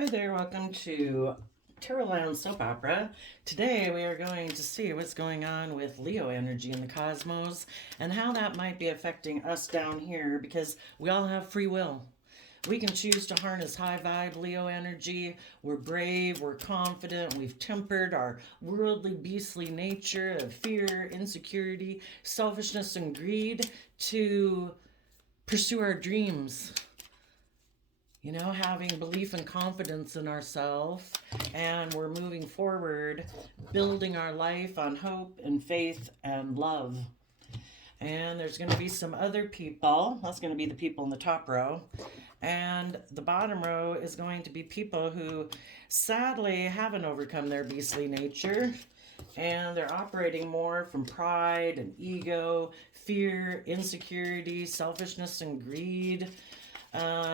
Hi there, welcome to Terrorland Soap Opera. Today we are going to see what's going on with Leo energy in the cosmos and how that might be affecting us down here because we all have free will. We can choose to harness high vibe Leo energy. We're brave, we're confident, we've tempered our worldly, beastly nature of fear, insecurity, selfishness, and greed to pursue our dreams, having belief and confidence in ourselves, and we're moving forward, building our life on hope and faith and love. And there's going to be some other people. That's going to be the people in the top row. And the bottom row is going to be people who sadly haven't overcome their beastly nature. And they're operating more from pride and ego, fear, insecurity, selfishness, and greed.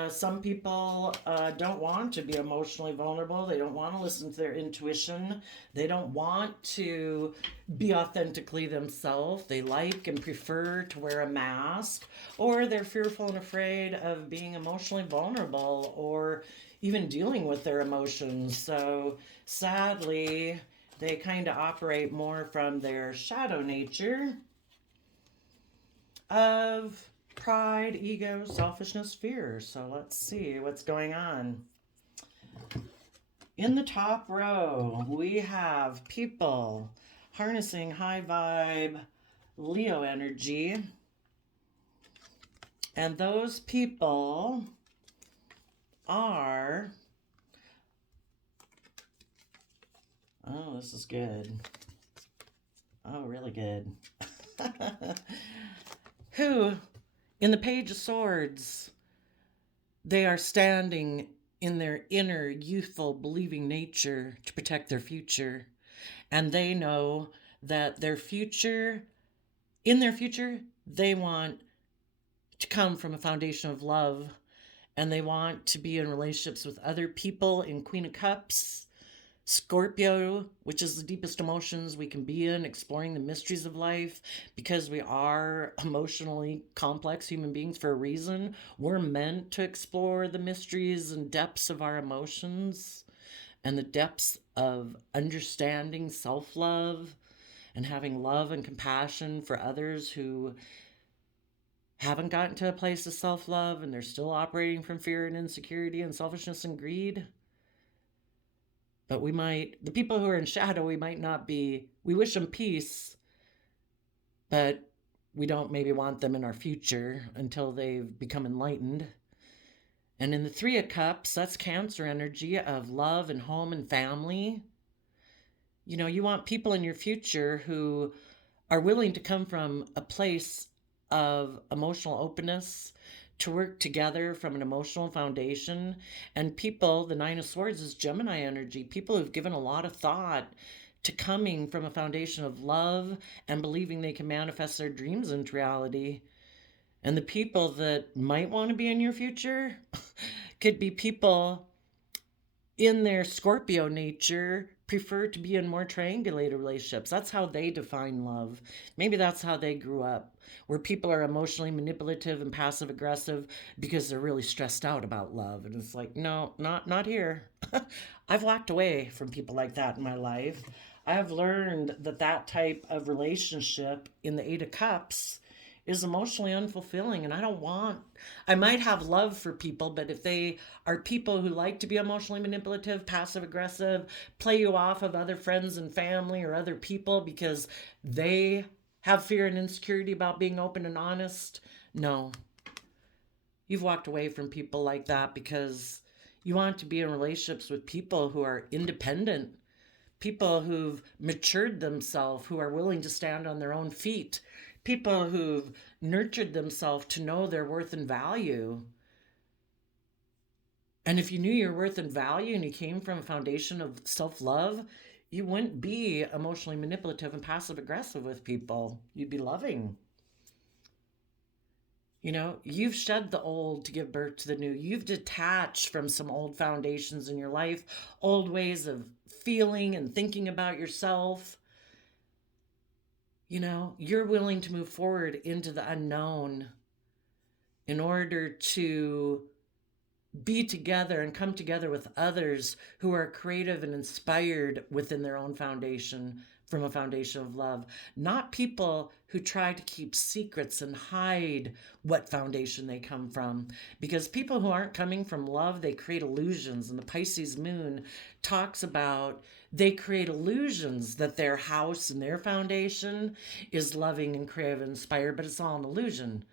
Some people don't want to be emotionally vulnerable. They don't want to listen to their intuition. They don't want to be authentically themselves. They like and prefer to wear a mask, or they're fearful and afraid of being emotionally vulnerable or even dealing with their emotions. So sadly, they kind of operate more from their shadow nature of pride, ego, selfishness, fear. So let's see what's going on. In the top row, we have people harnessing high vibe Leo energy. And those people are. Oh, this is good. Oh, really good. Who, in the Page of Swords, they are standing in their inner youthful believing nature to protect their future. And they know that in their future, they want to come from a foundation of love, and they want to be in relationships with other people in Queen of Cups, Scorpio, which is the deepest emotions we can be in, exploring the mysteries of life, because we are emotionally complex human beings for a reason. We're meant to explore the mysteries and depths of our emotions and the depths of understanding self love and having love and compassion for others who haven't gotten to a place of self love and they're still operating from fear and insecurity and selfishness and greed. But the people who are in shadow, we might not be, we wish them peace, but we don't maybe want them in our future until they've become enlightened. And in the Three of Cups, that's Cancer energy of love and home and family. You want people in your future who are willing to come from a place of emotional openness, to work together from an emotional foundation. And people, the Nine of Swords is Gemini energy, people who've given a lot of thought to coming from a foundation of love and believing they can manifest their dreams into reality. And the people that might want to be in your future could be people in their Scorpio nature prefer to be in more triangulated relationships. That's how they define love. Maybe that's how they grew up, where people are emotionally manipulative and passive aggressive because they're really stressed out about love. And it's like, no, not here. I've walked away from people like that in my life. I've learned that type of relationship in the Eight of Cups is emotionally unfulfilling, and I might have love for people, but if they are people who like to be emotionally manipulative, passive aggressive, play you off of other friends and family or other people because they have fear and insecurity about being open and honest, no. You've walked away from people like that because you want to be in relationships with people who are independent, people who've matured themselves, who are willing to stand on their own feet, people who've nurtured themselves to know their worth and value. And if you knew your worth and value and you came from a foundation of self love, you wouldn't be emotionally manipulative and passive aggressive with people. You'd be loving. You've shed the old to give birth to the new. You've detached from some old foundations in your life, old ways of feeling and thinking about yourself. You're willing to move forward into the unknown in order to be together and come together with others who are creative and inspired within their own foundation, from a foundation of love, not people who try to keep secrets and hide what foundation they come from. Because people who aren't coming from love, they create illusions. And the Pisces moon talks about they create illusions that their house and their foundation is loving and creative and inspired, but it's all an illusion.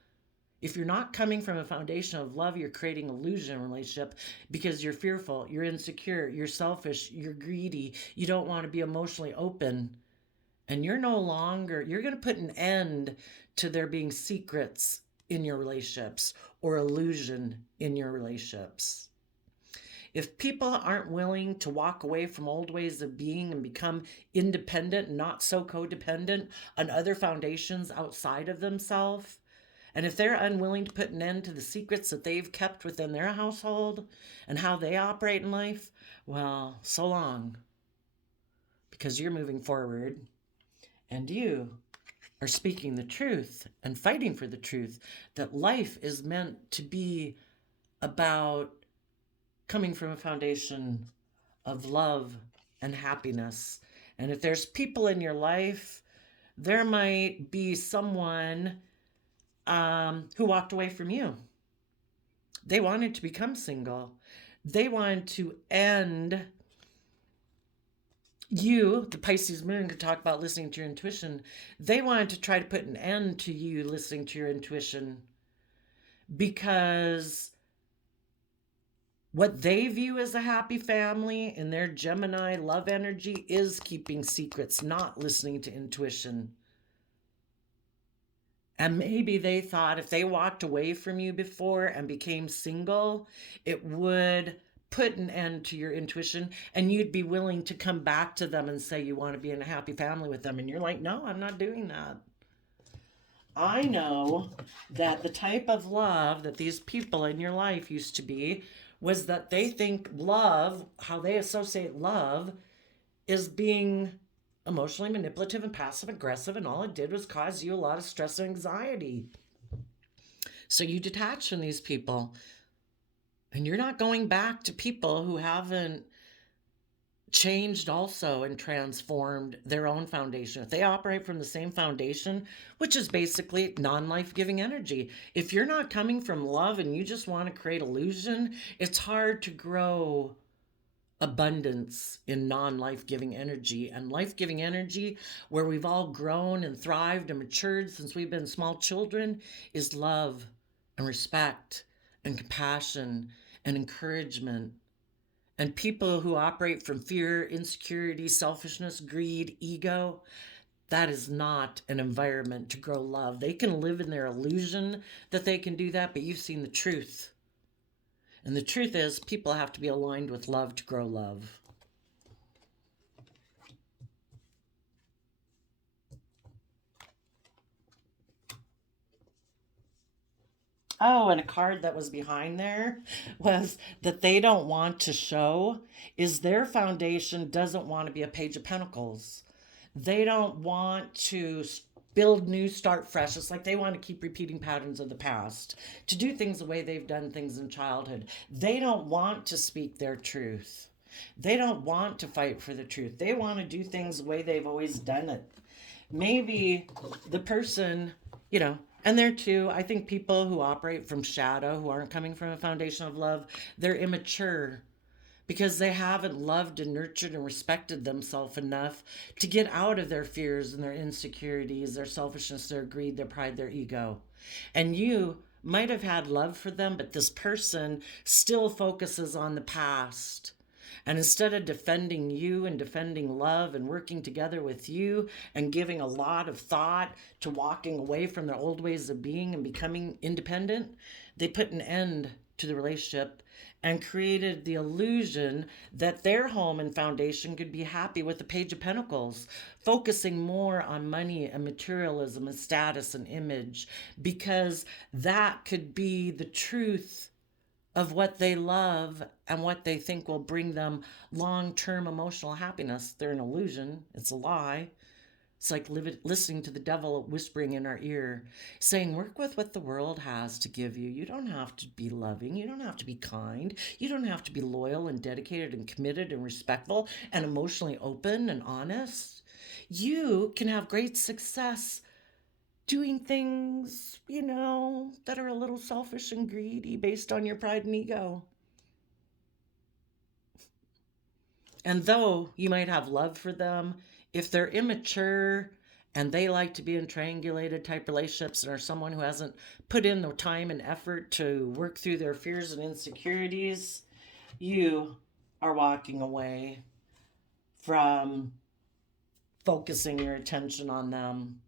If you're not coming from a foundation of love, you're creating illusion in a relationship because you're fearful, you're insecure, you're selfish, you're greedy, you don't want to be emotionally open. And you're no longer, you're going to put an end to there being secrets in your relationships or illusion in your relationships. If people aren't willing to walk away from old ways of being and become independent, not so codependent on other foundations outside of themselves, and if they're unwilling to put an end to the secrets that they've kept within their household and how they operate in life, well, so long. Because you're moving forward and you are speaking the truth and fighting for the truth that life is meant to be about coming from a foundation of love and happiness. And if there's people in your life, there might be someone who walked away from you. They wanted to become single. They wanted to end you, the Pisces moon could talk about listening to your intuition. They wanted to try to put an end to you listening to your intuition because what they view as a happy family in their Gemini love energy is keeping secrets, not listening to intuition. And maybe they thought if they walked away from you before and became single, it would put an end to your intuition and you'd be willing to come back to them and say you want to be in a happy family with them. And you're like, no, I'm not doing that. I know that the type of love that these people in your life used to be was that they think love, how they associate love, is being emotionally manipulative and passive aggressive, and all it did was cause you a lot of stress and anxiety. So you detach from these people, and you're not going back to people who haven't changed also and transformed their own foundation. If they operate from the same foundation, which is basically non-life-giving energy, if you're not coming from love and you just want to create illusion, it's hard to grow abundance in non-life-giving energy. And life-giving energy, where we've all grown and thrived and matured since we've been small children, is love and respect and compassion and encouragement. And people who operate from fear, insecurity, selfishness, greed, ego, that is not an environment to grow love. They can live in their illusion that they can do that, but you've seen the truth. And the truth is, people have to be aligned with love to grow love. Oh, and a card that was behind there was that they don't want to show is their foundation doesn't want to be a Page of Pentacles. They don't want to build new, start fresh. It's like they want to keep repeating patterns of the past, to do things the way they've done things in childhood. They don't want to speak their truth. They don't want to fight for the truth. They want to do things the way they've always done it. Maybe the person, and there too, I think people who operate from shadow, who aren't coming from a foundation of love, they're immature because they haven't loved and nurtured and respected themselves enough to get out of their fears and their insecurities, their selfishness, their greed, their pride, their ego. And you might have had love for them, but this person still focuses on the past. And instead of defending you and defending love and working together with you and giving a lot of thought to walking away from their old ways of being and becoming independent, they put an end to the relationship and created the illusion that their home and foundation could be happy with the Page of Pentacles, focusing more on money and materialism and status and image, because that could be the truth of what they love and what they think will bring them long-term emotional happiness. They're an illusion. It's a lie. It's like listening to the devil whispering in our ear, saying, work with what the world has to give you. You don't have to be loving. You don't have to be kind. You don't have to be loyal and dedicated and committed and respectful and emotionally open and honest. You can have great success doing things, that are a little selfish and greedy based on your pride and ego. And though you might have love for them, if they're immature and they like to be in triangulated type relationships and are someone who hasn't put in the time and effort to work through their fears and insecurities, you are walking away from focusing your attention on them.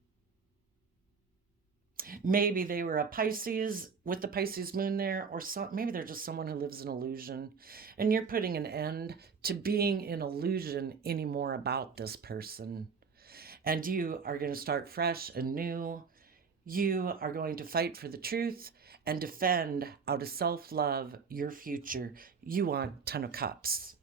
Maybe they were a Pisces with the Pisces moon there, or maybe they're just someone who lives in illusion. And you're putting an end to being in illusion anymore about this person. And you are going to start fresh and new. You are going to fight for the truth and defend out of self-love your future. You want 10 of Cups.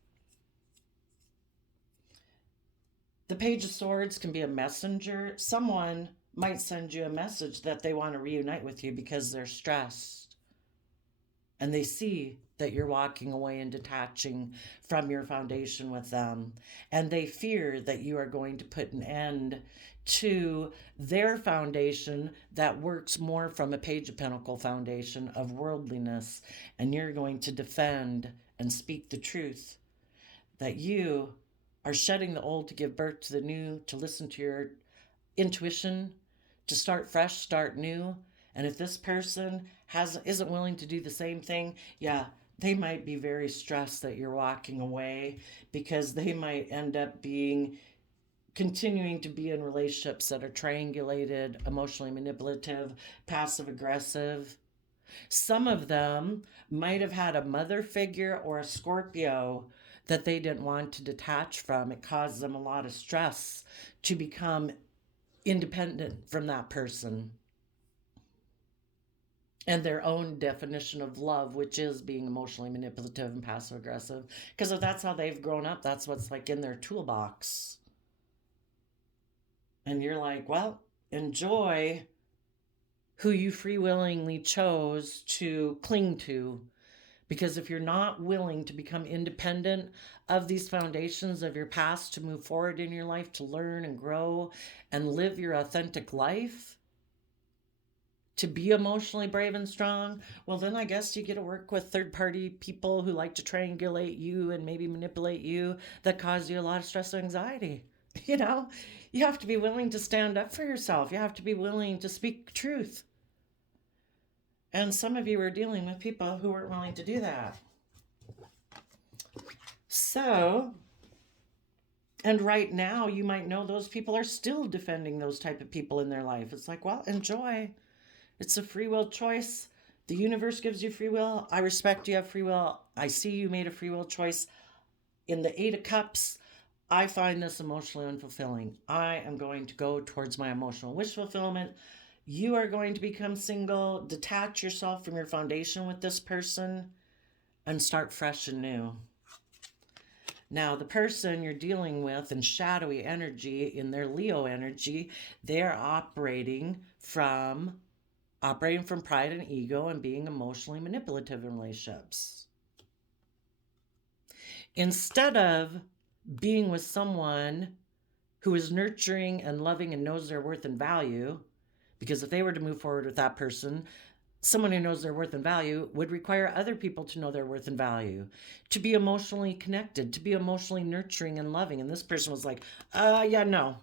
The Page of Swords can be a messenger. Someone might send you a message that they want to reunite with you because they're stressed. And they see that you're walking away and detaching from your foundation with them. And they fear that you are going to put an end to their foundation that works more from a Page of Pentacle foundation of worldliness. And you're going to defend and speak the truth that you are shedding the old to give birth to the new, to listen to your intuition, to start fresh, start new. And if this person isn't willing to do the same thing, yeah, they might be very stressed that you're walking away, because they might end up continuing to be in relationships that are triangulated, emotionally manipulative, passive aggressive. Some of them might have had a mother figure or a Scorpio that they didn't want to detach from. It caused them a lot of stress to become independent from that person and their own definition of love, which is being emotionally manipulative and passive aggressive. Because if that's how they've grown up, that's what's like in their toolbox. And you're like, well, enjoy who you free willingly chose to cling to. Because if you're not willing to become independent of these foundations of your past, to move forward in your life, to learn and grow and live your authentic life, to be emotionally brave and strong, well, then I guess you get to work with third-party people who like to triangulate you and maybe manipulate you, that cause you a lot of stress and anxiety. You have to be willing to stand up for yourself. You have to be willing to speak truth. And some of you are dealing with people who weren't willing to do that. So, and right now you might know those people are still defending those type of people in their life. It's like, well, enjoy. It's a free will choice. The universe gives you free will. I respect you have free will. I see you made a free will choice. In the 8 of Cups, I find this emotionally unfulfilling. I am going to go towards my emotional wish fulfillment. You are going to become single, detach yourself from your foundation with this person, and start fresh and new. Now, the person you're dealing with in shadowy energy, in their Leo energy, they're operating from pride and ego and being emotionally manipulative in relationships. Instead of being with someone who is nurturing and loving and knows their worth and value, because if they were to move forward with that person, someone who knows their worth and value would require other people to know their worth and value, to be emotionally connected, to be emotionally nurturing and loving. And this person was like, yeah, no.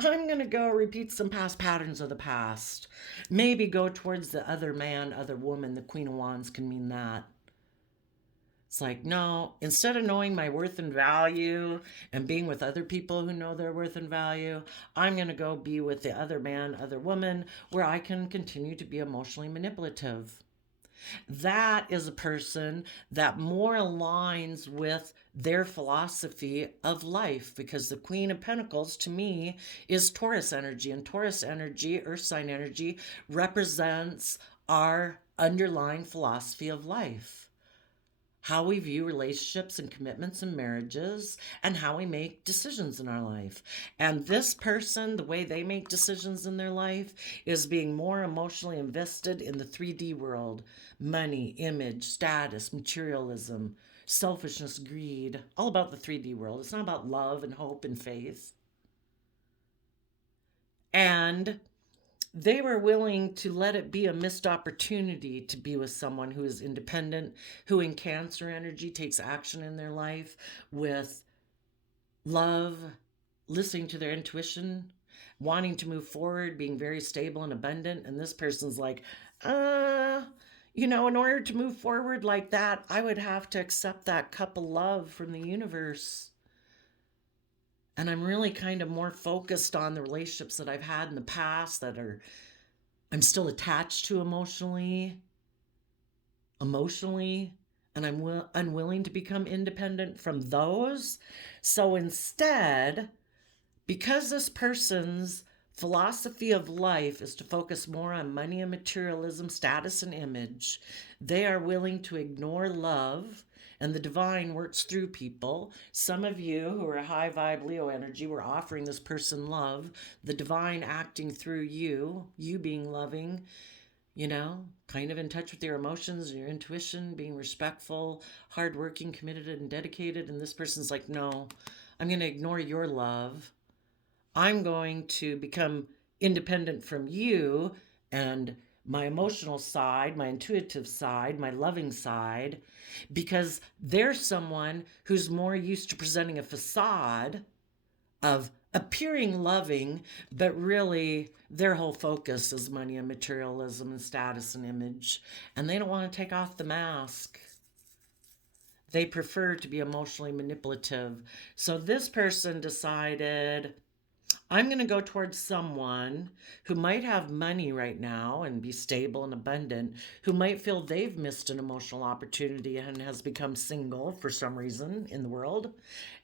I'm going to go repeat some past patterns of the past. Maybe go towards the other man, other woman. The Queen of Wands can mean that. It's like, no, instead of knowing my worth and value and being with other people who know their worth and value, I'm going to go be with the other man, other woman, where I can continue to be emotionally manipulative. That is a person that more aligns with their philosophy of life, because the Queen of Pentacles to me is Taurus energy, and Taurus energy, earth sign energy, represents our underlying philosophy of life. how we view relationships and commitments and marriages, and how we make decisions in our life. And this person, the way they make decisions in their life, is being more emotionally invested in the 3D world: money, image, status, materialism, selfishness, greed, all about the 3D world. It's not about love and hope and faith. And they were willing to let it be a missed opportunity to be with someone who is independent, who in Cancer energy takes action in their life with love, listening to their intuition, wanting to move forward, being very stable and abundant. And this person's like, in order to move forward like that, I would have to accept that cup of love from the universe. And I'm really kind of more focused on the relationships that I've had in the past that I'm still attached to emotionally, and I'm unwilling to become independent from those. So instead, because this person's philosophy of life is to focus more on money and materialism, status and image, they are willing to ignore love, and the divine works through people. Some of you who are high vibe Leo energy were offering this person love, the divine acting through you, you being loving, kind of in touch with your emotions and your intuition, being respectful, hardworking, committed, and dedicated. And this person's like, no, I'm going to ignore your love. I'm going to become independent from you and my emotional side, my intuitive side, my loving side, because they're someone who's more used to presenting a facade of appearing loving, but really their whole focus is money and materialism and status and image. And they don't want to take off the mask. They prefer to be emotionally manipulative. So this person decided, I'm going to go towards someone who might have money right now and be stable and abundant, who might feel they've missed an emotional opportunity and has become single for some reason in the world.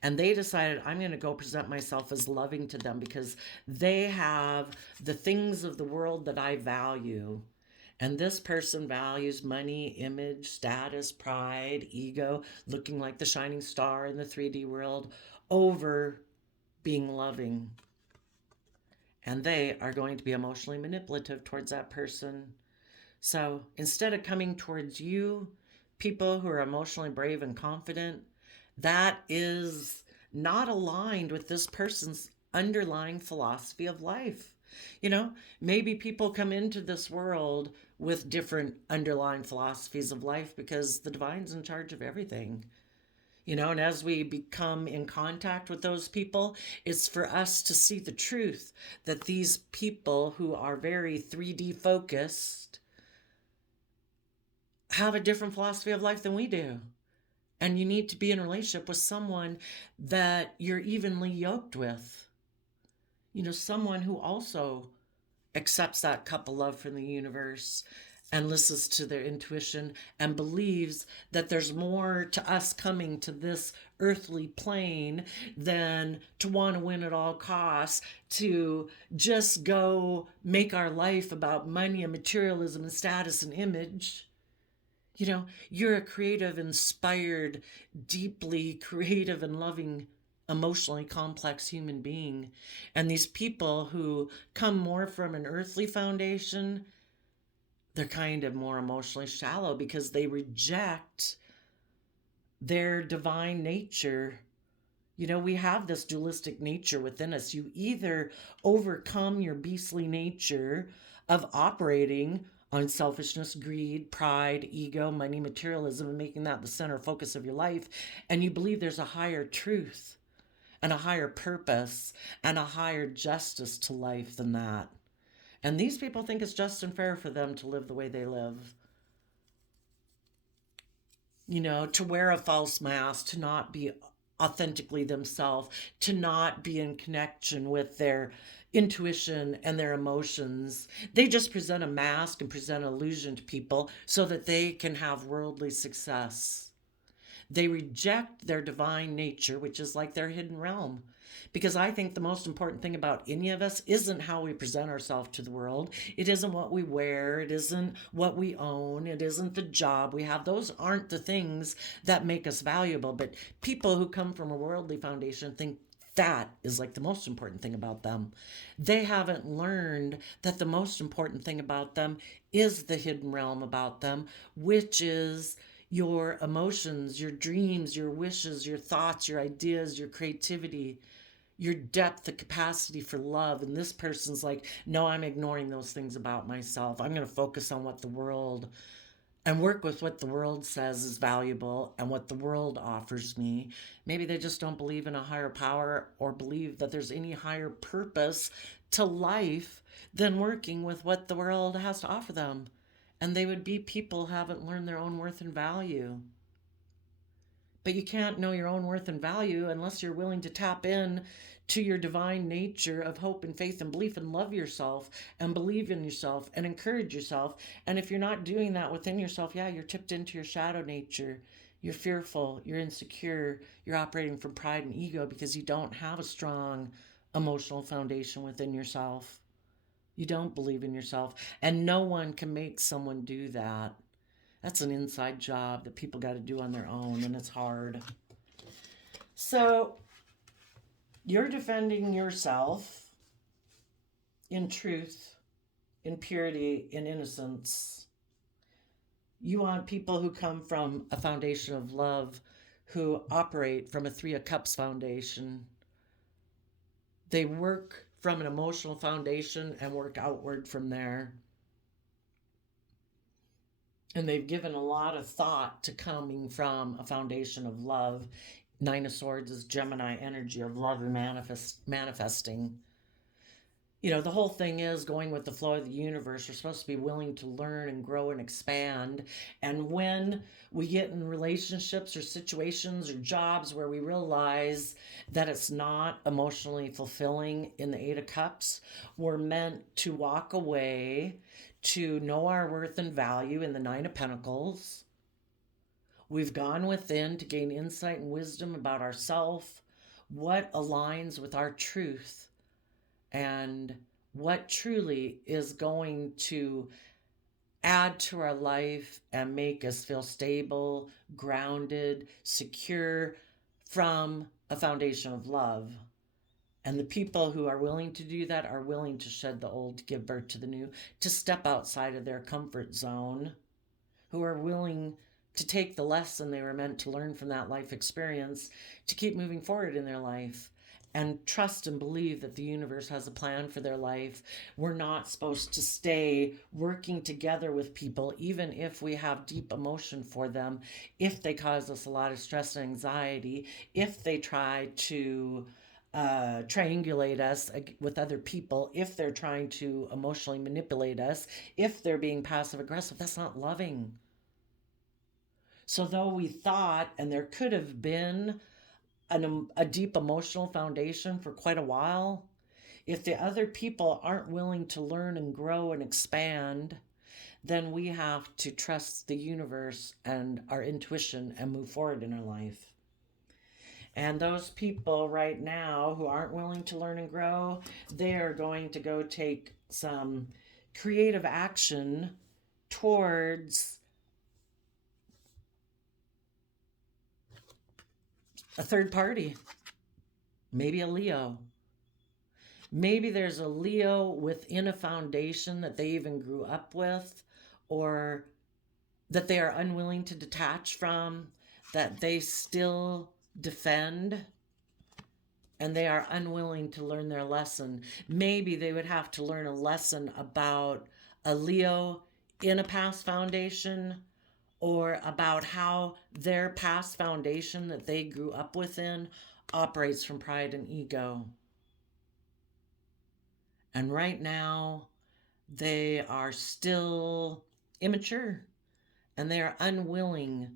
And they decided, I'm going to go present myself as loving to them because they have the things of the world that I value. And this person values money, image, status, pride, ego, looking like the shining star in the 3D world over being loving. And they are going to be emotionally manipulative towards that person. So instead of coming towards you, people who are emotionally brave and confident, that is not aligned with this person's underlying philosophy of life. Maybe people come into this world with different underlying philosophies of life because the divine's in charge of everything. And as we become in contact with those people, it's for us to see the truth that these people who are very 3D focused have a different philosophy of life than we do. And you need to be in a relationship with someone that you're evenly yoked with. Someone who also accepts that cup of love from the universe and listens to their intuition and believes that there's more to us coming to this earthly plane than to want to win at all costs, to just go make our life about money and materialism and status and image. You're a creative, inspired, deeply creative and loving, emotionally complex human being. And these people who come more from an earthly foundation, they're kind of more emotionally shallow because they reject their divine nature. We have this dualistic nature within us. You either overcome your beastly nature of operating on selfishness, greed, pride, ego, money, materialism, and making that the center focus of your life, and you believe there's a higher truth and a higher purpose and a higher justice to life than that. And these people think it's just and fair for them to live the way they live. To wear a false mask, to not be authentically themselves, to not be in connection with their intuition and their emotions. They just present a mask and present an illusion to people so that they can have worldly success. They reject their divine nature, which is like their hidden realm. Because I think the most important thing about any of us isn't how we present ourselves to the world. It isn't what we wear. It isn't what we own. It isn't the job we have. Those aren't the things that make us valuable. But people who come from a worldly foundation think that is like the most important thing about them. They haven't learned that the most important thing about them is the hidden realm about them, which is your emotions, your dreams, your wishes, your thoughts, your ideas, your creativity, your depth, the capacity for love. And this person's like, no, I'm ignoring those things about myself. I'm going to focus on what the world and work with what the world says is valuable and what the world offers me. Maybe they just don't believe in a higher power or believe that there's any higher purpose to life than working with what the world has to offer them. And they would be people who haven't learned their own worth and value. But you can't know your own worth and value unless you're willing to tap in to your divine nature of hope and faith and belief and love yourself and believe in yourself and encourage yourself. And if you're not doing that within yourself, yeah, you're tipped into your shadow nature. You're fearful, you're insecure, you're operating from pride and ego because you don't have a strong emotional foundation within yourself. You don't believe in yourself. And no one can make someone do that. That's an inside job that people got to do on their own, and it's hard. So, you're defending yourself in truth, in purity, in innocence. You want people who come from a foundation of love, who operate from a Three of Cups foundation. They work from an emotional foundation and work outward from there. And they've given a lot of thought to coming from a foundation of love. Nine of Swords is Gemini energy of love and manifesting. You know, the whole thing is going with the flow of the universe. We're supposed to be willing to learn and grow and expand. And when we get in relationships or situations or jobs where we realize that it's not emotionally fulfilling in the Eight of Cups, we're meant to walk away, to know our worth and value in the Nine of Pentacles. We've gone within to gain insight and wisdom about ourself, what aligns with our truth, and what truly is going to add to our life and make us feel stable, grounded, secure from a foundation of love. And the people who are willing to do that are willing to shed the old to give birth to the new, to step outside of their comfort zone, who are willing to take the lesson they were meant to learn from that life experience to keep moving forward in their life and trust and believe that the universe has a plan for their life. We're not supposed to stay working together with people, even if we have deep emotion for them, if they cause us a lot of stress and anxiety, if they try to triangulate us with other people, if they're trying to emotionally manipulate us, if they're being passive aggressive. That's not loving. So though we thought, and there could have been a deep emotional foundation for quite a while, if the other people aren't willing to learn and grow and expand, then we have to trust the universe and our intuition and move forward in our life. And those people right now who aren't willing to learn and grow, they're going to go take some creative action towards a third party, maybe a Leo. Maybe there's a Leo within a foundation that they even grew up with, or that they are unwilling to detach from, that they still defend, and they are unwilling to learn their lesson. Maybe they would have to learn a lesson about a Leo in a past foundation, or about how their past foundation that they grew up within operates from pride and ego. And right now, they are still immature and they are unwilling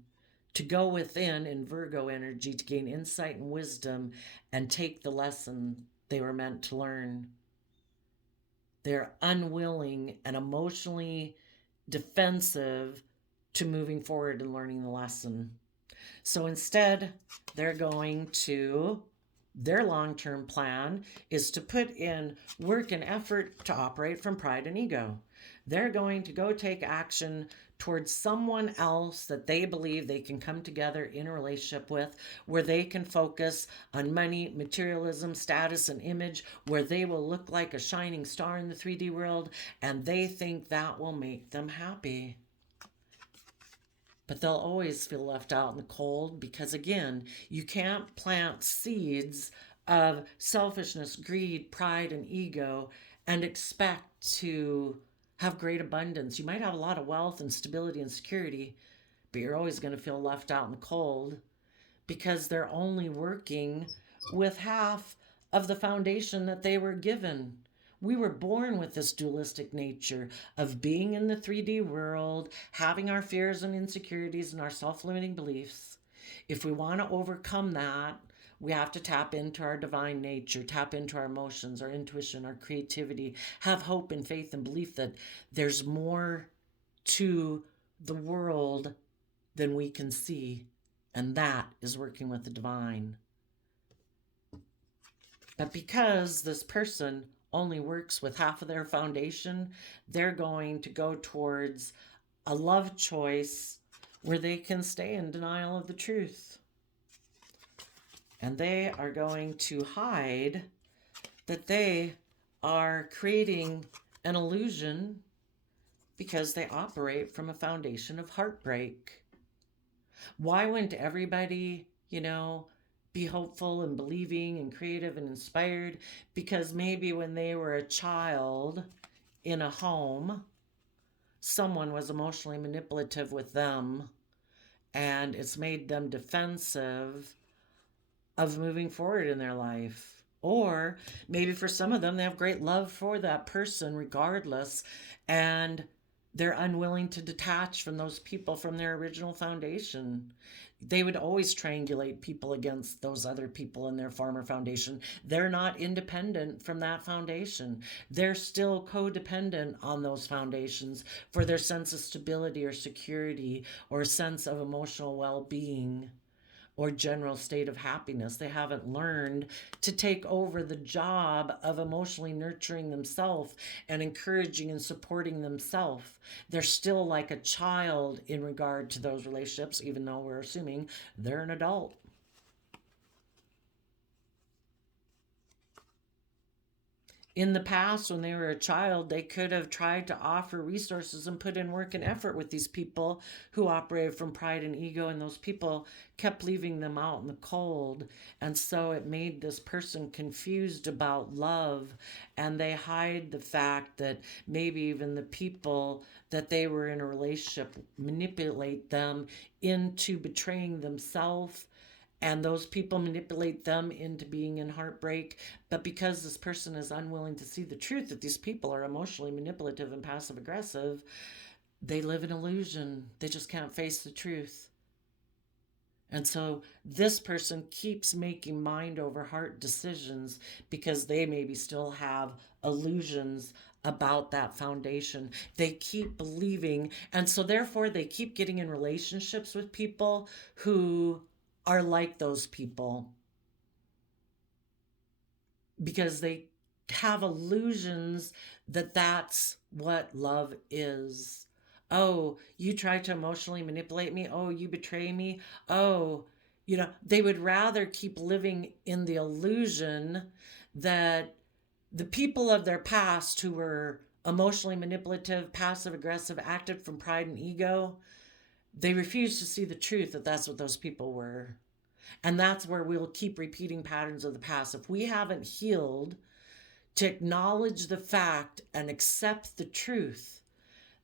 to go within in Virgo energy to gain insight and wisdom and take the lesson they were meant to learn. They're unwilling and emotionally defensive to moving forward and learning the lesson. So instead, they're going to, their long term plan is to put in work and effort to operate from pride and ego. They're going to go take action towards someone else that they believe they can come together in a relationship with, where they can focus on money, materialism, status, and image, where they will look like a shining star in the 3D world, and they think that will make them happy. But they'll always feel left out in the cold because, again, you can't plant seeds of selfishness, greed, pride, and ego and expect to have great abundance. You might have a lot of wealth and stability and security, but you're always going to feel left out in the cold because they're only working with half of the foundation that they were given. We were born with this dualistic nature of being in the 3D world, having our fears and insecurities and our self limiting beliefs. If we want to overcome that, we have to tap into our divine nature, tap into our emotions, our intuition, our creativity, have hope and faith and belief that there's more to the world than we can see. And that is working with the divine. But because this person only works with half of their foundation, they're going to go towards a love choice where they can stay in denial of the truth. And they are going to hide that they are creating an illusion because they operate from a foundation of heartbreak. Why wouldn't everybody, be hopeful and believing and creative and inspired? Because maybe when they were a child in a home, someone was emotionally manipulative with them, and it's made them defensive of moving forward in their life. Or maybe for some of them, they have great love for that person regardless, and they're unwilling to detach from those people from their original foundation. They would always triangulate people against those other people in their former foundation. They're not independent from that foundation. They're still codependent on those foundations for their sense of stability or security or a sense of emotional well-being or general state of happiness. They haven't learned to take over the job of emotionally nurturing themselves and encouraging and supporting themselves. They're still like a child in regard to those relationships, even though we're assuming they're an adult. In the past, when they were a child, they could have tried to offer resources and put in work and effort with these people who operated from pride and ego, and those people kept leaving them out in the cold. And so it made this person confused about love, and they hide the fact that maybe even the people that they were in a relationship manipulate them into betraying themselves, and those people manipulate them into being in heartbreak. But because this person is unwilling to see the truth that these people are emotionally manipulative and passive aggressive, they live in illusion. They just can't face the truth. And so this person keeps making mind over heart decisions because they maybe still have illusions about that foundation. They keep believing, and so therefore they keep getting in relationships with people who are like those people because they have illusions that that's what love is. Oh, you tried to emotionally manipulate me. Oh, you betray me. Oh, they would rather keep living in the illusion that the people of their past who were emotionally manipulative, passive aggressive, acted from pride and ego, they refuse to see the truth that that's what those people were. And that's where we'll keep repeating patterns of the past. If we haven't healed to acknowledge the fact and accept the truth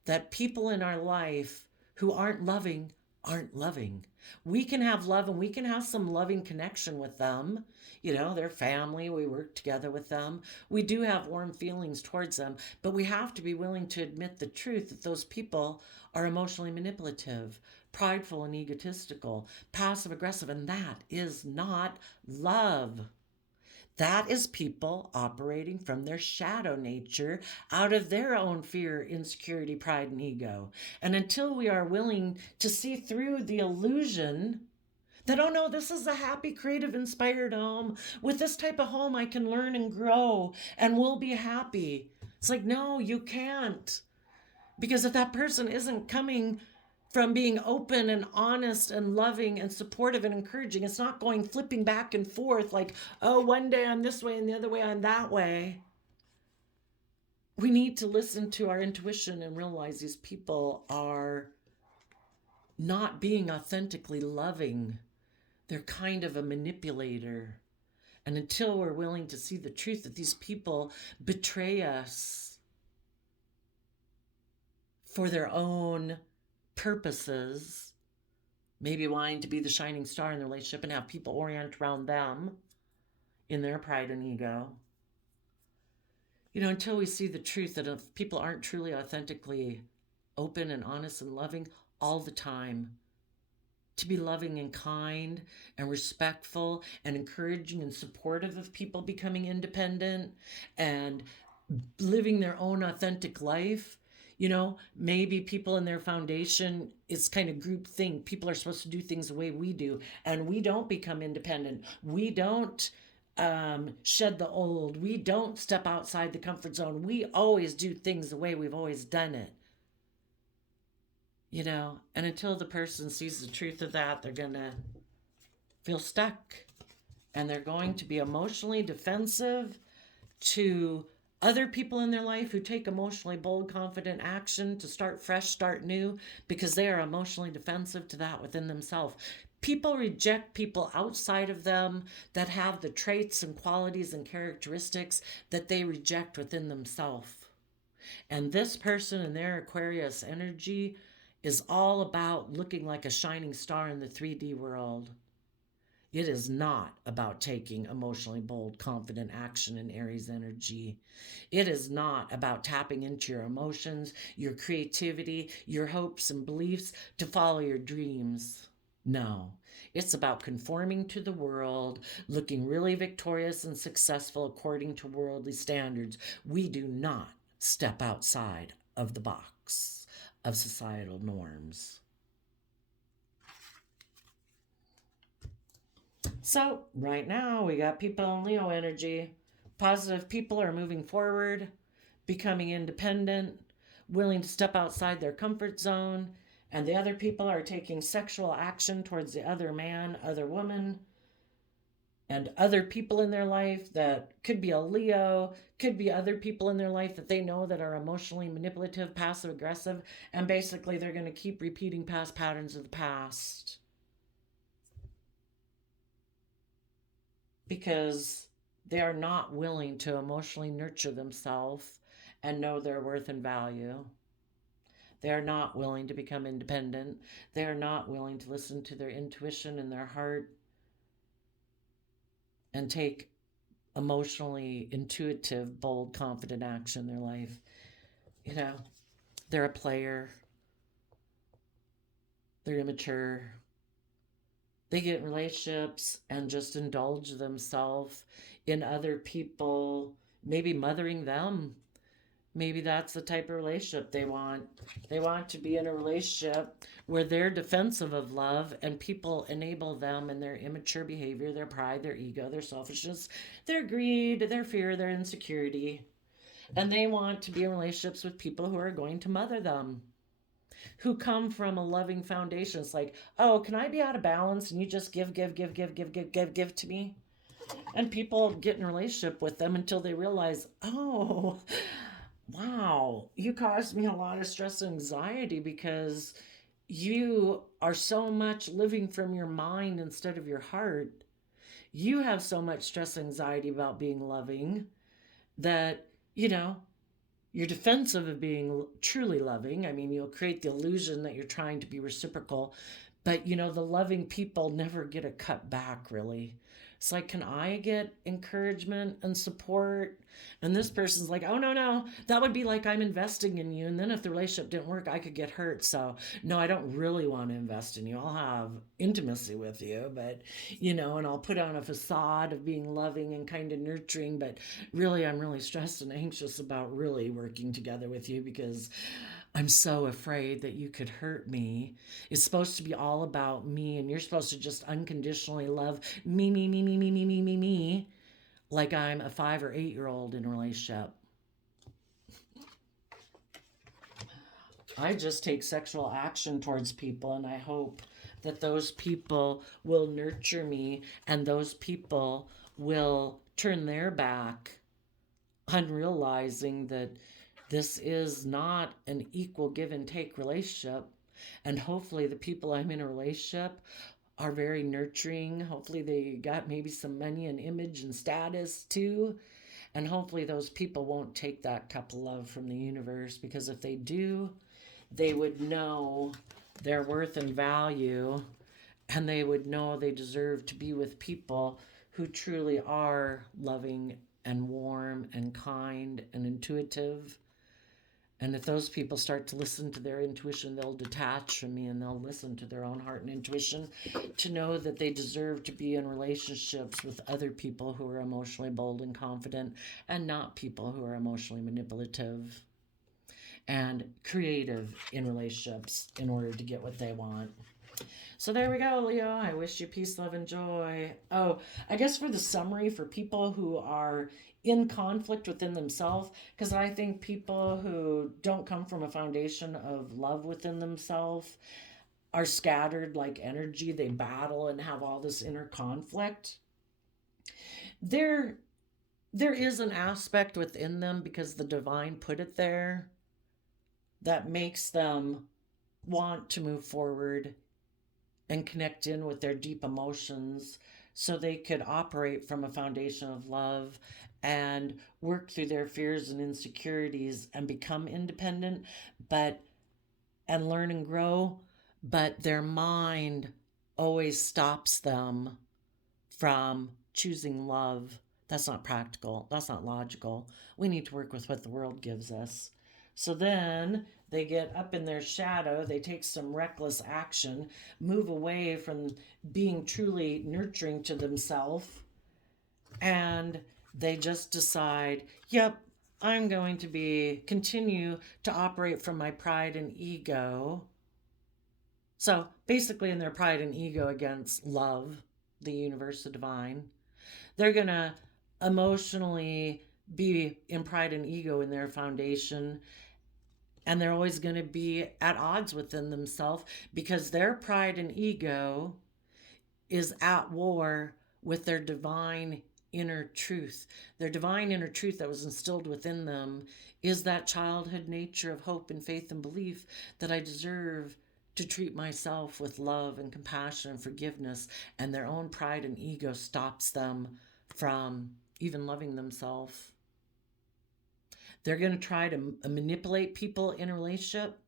that people in our life who aren't loving aren't loving. We can have love and we can have some loving connection with them. Their family, we work together with them. We do have warm feelings towards them, but we have to be willing to admit the truth that those people are emotionally manipulative, prideful and egotistical, passive aggressive, and that is not love. That is people operating from their shadow nature out of their own fear, insecurity, pride, and ego. And until we are willing to see through the illusion That, oh no, this is a happy, creative, inspired home. With this type of home, I can learn and grow and we'll be happy. It's like, no, you can't. Because if that person isn't coming from being open and honest and loving and supportive and encouraging, it's not going flipping back and forth like, oh, one day I'm this way and the other way I'm that way. We need to listen to our intuition and realize these people are not being authentically loving. They're kind of a manipulator. And until we're willing to see the truth that these people betray us for their own purposes, maybe wanting to be the shining star in the relationship and have people orient around them in their pride and ego, until we see the truth that if people aren't truly authentically open and honest and loving all the time, to be loving and kind and respectful and encouraging and supportive of people becoming independent and living their own authentic life. Maybe people in their foundation, it's kind of group thing. People are supposed to do things the way we do, and we don't become independent. We don't shed the old. We don't step outside the comfort zone. We always do things the way we've always done it. And until the person sees the truth of that, they're going to feel stuck. And they're going to be emotionally defensive to other people in their life who take emotionally bold, confident action to start fresh, start new, because they are emotionally defensive to that within themselves. People reject people outside of them that have the traits and qualities and characteristics that they reject within themselves. And this person and their Aquarius energy is all about looking like a shining star in the 3D world. It is not about taking emotionally bold, confident action in Aries energy. It is not about tapping into your emotions, your creativity, your hopes and beliefs to follow your dreams. No, it's about conforming to the world, looking really victorious and successful according to worldly standards. We do not step outside of the box of societal norms. So right now we got people in Leo energy. Positive people are moving forward, becoming independent, willing to step outside their comfort zone, and the other people are taking sexual action towards the other man, other woman, and other people in their life that could be a Leo, could be other people in their life that they know that are emotionally manipulative, passive aggressive, and basically they're going to keep repeating past patterns of the past. Because they are not willing to emotionally nurture themselves and know their worth and value. They are not willing to become independent. They are not willing to listen to their intuition and their heart and take emotionally intuitive, bold, confident action in their life. They're a player. They're immature. They get in relationships and just indulge themselves in other people, maybe mothering them. Maybe that's the type of relationship they want. They want to be in a relationship where they're defensive of love and people enable them in their immature behavior, their pride, their ego, their selfishness, their greed, their fear, their insecurity. And they want to be in relationships with people who are going to mother them, who come from a loving foundation. It's like, oh, can I be out of balance and you just give to me? And people get in a relationship with them until they realize, oh, wow, you caused me a lot of stress and anxiety because you are so much living from your mind instead of your heart. You have so much stress and anxiety about being loving that, you're defensive of being truly loving. I mean, you'll create the illusion that you're trying to be reciprocal, but the loving people never get a cut back, really. It's like, can I get encouragement and support? And this person's like, oh, no, that would be like I'm investing in you. And then if the relationship didn't work, I could get hurt. So, no, I don't really want to invest in you. I'll have intimacy with you, but, and I'll put on a facade of being loving and kind of nurturing. But really, I'm really stressed and anxious about really working together with you because I'm so afraid that you could hurt me. It's supposed to be all about me, and you're supposed to just unconditionally love me, me, me, me, me, me, me, me, me, like I'm a 5 or 8 year old in a relationship. I just take sexual action towards people, and I hope that those people will nurture me and those people will turn their back on realizing that this is not an equal give and take relationship. And hopefully, the people I'm in a relationship are very nurturing. Hopefully, they got maybe some money and image and status too. And hopefully, those people won't take that cup of love from the universe, because if they do, they would know their worth and value, and they would know they deserve to be with people who truly are loving and warm and kind and intuitive. And if those people start to listen to their intuition, they'll detach from me and they'll listen to their own heart and intuition to know that they deserve to be in relationships with other people who are emotionally bold and confident, and not people who are emotionally manipulative and creative in relationships in order to get what they want. So there we go, Leo. I wish you peace, love, and joy. Oh, I guess for the summary, for people who are in conflict within themselves, because I think people who don't come from a foundation of love within themselves are scattered like energy. They battle and have all this inner conflict. There, there is an aspect within them, because the divine put it there, that makes them want to move forward and connect in with their deep emotions so they could operate from a foundation of love and work through their fears and insecurities and become independent, but and learn and grow. But their mind always stops them from choosing love. That's not practical. That's not logical. We need to work with what the world gives us. So then they get up in their shadow, they take some reckless action, move away from being truly nurturing to themselves, and they just decide, yep, I'm going to continue to operate from my pride and ego. So basically, in their pride and ego against love, the universe, the divine, they're going to emotionally be in pride and ego in their foundation, and they're always going to be at odds within themselves, because their pride and ego is at war with their divine inner truth. Their divine inner truth that was instilled within them is that childhood nature of hope and faith and belief that I deserve to treat myself with love and compassion and forgiveness. And their own pride and ego stops them from even loving themselves. They're going to try to manipulate people in a relationship.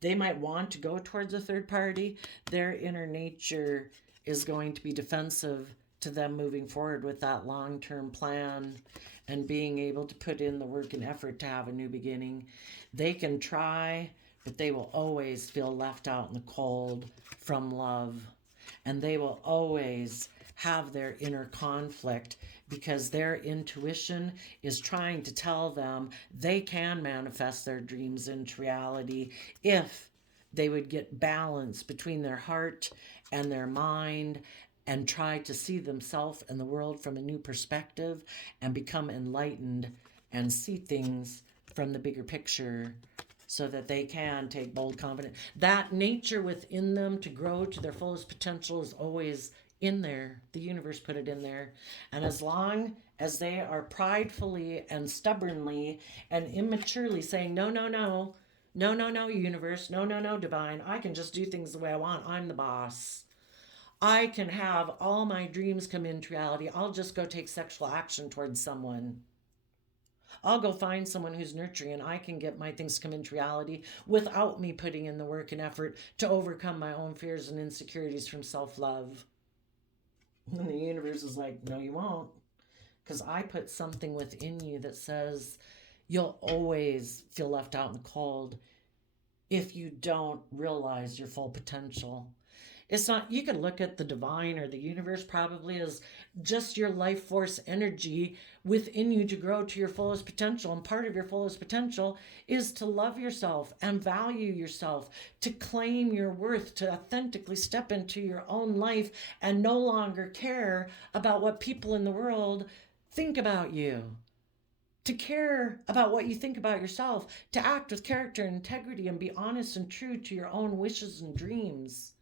They might want to go towards a third party. Their inner nature is going to be defensive to them moving forward with that long-term plan and being able to put in the work and effort to have a new beginning. They can try, but they will always feel left out in the cold from love. And they will always have their inner conflict, because their intuition is trying to tell them they can manifest their dreams into reality if they would get balance between their heart and their mind and try to see themselves and the world from a new perspective and become enlightened and see things from the bigger picture, so that they can take bold, confident. That nature within them to grow to their fullest potential is always in there. The universe put it in there. And as long as they are pridefully and stubbornly and immaturely saying, no, no, no, no, no, no, universe, no, no, no, divine, I can just do things the way I want. I'm the boss. I can have all my dreams come into reality. I'll just go take sexual action towards someone. I'll go find someone who's nurturing, and I can get my things to come into reality without me putting in the work and effort to overcome my own fears and insecurities from self-love. And the universe is like, no, you won't. Because I put something within you that says you'll always feel left out in the cold if you don't realize your full potential. It's not, you can look at the divine or the universe probably as just your life force energy within you to grow to your fullest potential. And part of your fullest potential is to love yourself and value yourself, to claim your worth, to authentically step into your own life and no longer care about what people in the world think about you, to care about what you think about yourself, to act with character and integrity and be honest and true to your own wishes and dreams.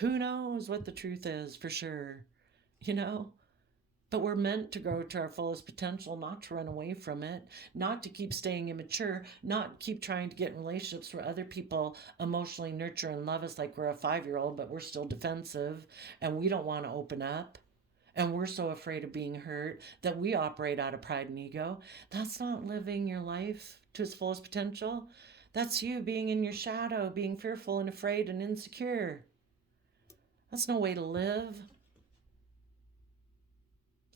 Who knows what the truth is for sure, you know? But we're meant to grow to our fullest potential, not to run away from it, not to keep staying immature, not keep trying to get in relationships where other people emotionally nurture and love us like we're a 5-year-old, but we're still defensive and we don't want to open up. And we're so afraid of being hurt that we operate out of pride and ego. That's not living your life to its fullest potential. That's you being in your shadow, being fearful and afraid and insecure. That's no way to live.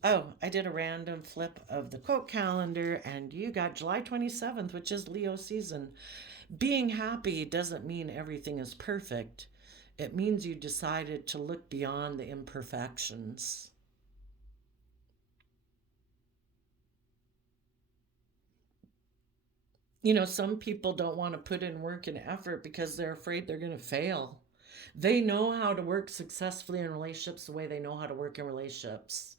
Oh, I did a random flip of the quote calendar, and you got July 27th, which is Leo season. Being happy doesn't mean everything is perfect. It means you decided to look beyond the imperfections. You know, some people don't want to put in work and effort because they're afraid they're going to fail. They know how to work successfully in relationships the way they know how to work in relationships.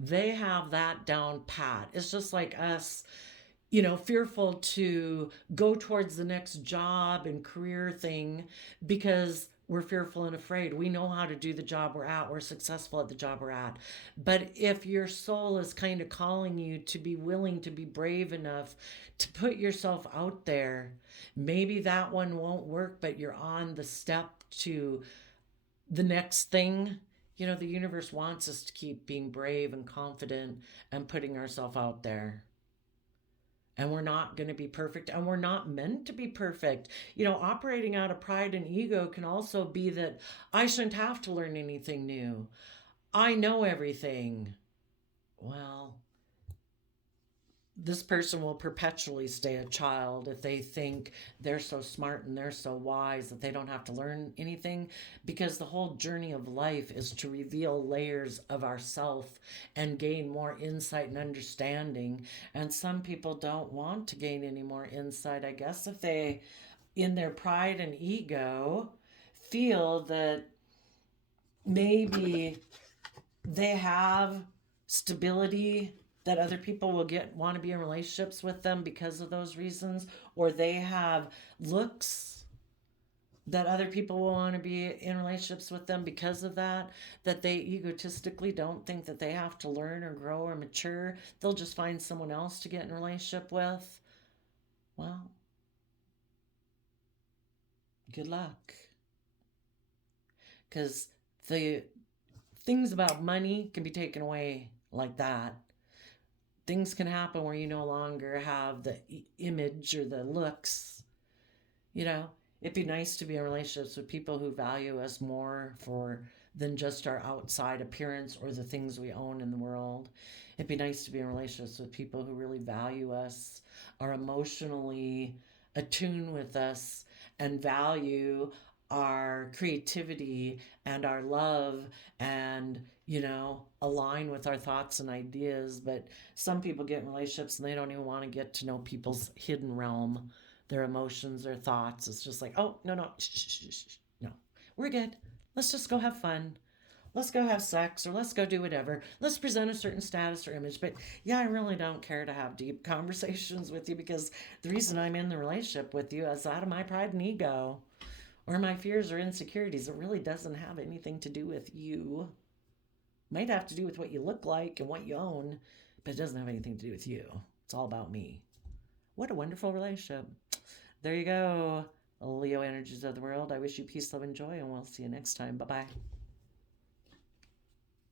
They have that down pat. It's just like us, you know, fearful to go towards the next job and career thing because we're fearful and afraid. We know how to do the job we're at. We're successful at the job we're at. But if your soul is kind of calling you to be willing to be brave enough to put yourself out there, maybe that one won't work, but you're on the step to the next thing. You know, the universe wants us to keep being brave and confident and putting ourselves out there. And we're not going to be perfect, and we're not meant to be perfect. You know, operating out of pride and ego can also be that I shouldn't have to learn anything new. I know everything. Well, this person will perpetually stay a child if they think they're so smart and they're so wise that they don't have to learn anything, because the whole journey of life is to reveal layers of ourself and gain more insight and understanding. And some people don't want to gain any more insight, I guess, if they, in their pride and ego, feel that maybe they have stability that other people will get want to be in relationships with them because of those reasons, or they have looks that other people will want to be in relationships with them because of that, that they egotistically don't think that they have to learn or grow or mature. They'll just find someone else to get in a relationship with. Well, good luck, because the things about money can be taken away like that. Things can happen where you no longer have the image or the looks. You know, it'd be nice to be in relationships with people who value us more for than just our outside appearance or the things we own in the world. It'd be nice to be in relationships with people who really value us, are emotionally attuned with us, and value our creativity and our love, and, you know, align with our thoughts and ideas. But some people get in relationships and they don't even want to get to know people's hidden realm, their emotions, their thoughts. It's just like, oh, no, no, shh, shh, shh, shh. No, we're good. Let's just go have fun. Let's go have sex, or let's go do whatever. Let's present a certain status or image. But yeah, I really don't care to have deep conversations with you, because the reason I'm in the relationship with you is out of my pride and ego or my fears or insecurities. It really doesn't have anything to do with you. Might have to do with what you look like and what you own, but it doesn't have anything to do with you. It's all about me. What a wonderful relationship. There you go, Leo energies of the world. I wish you peace, love, and joy, and we'll see you next time. Bye bye.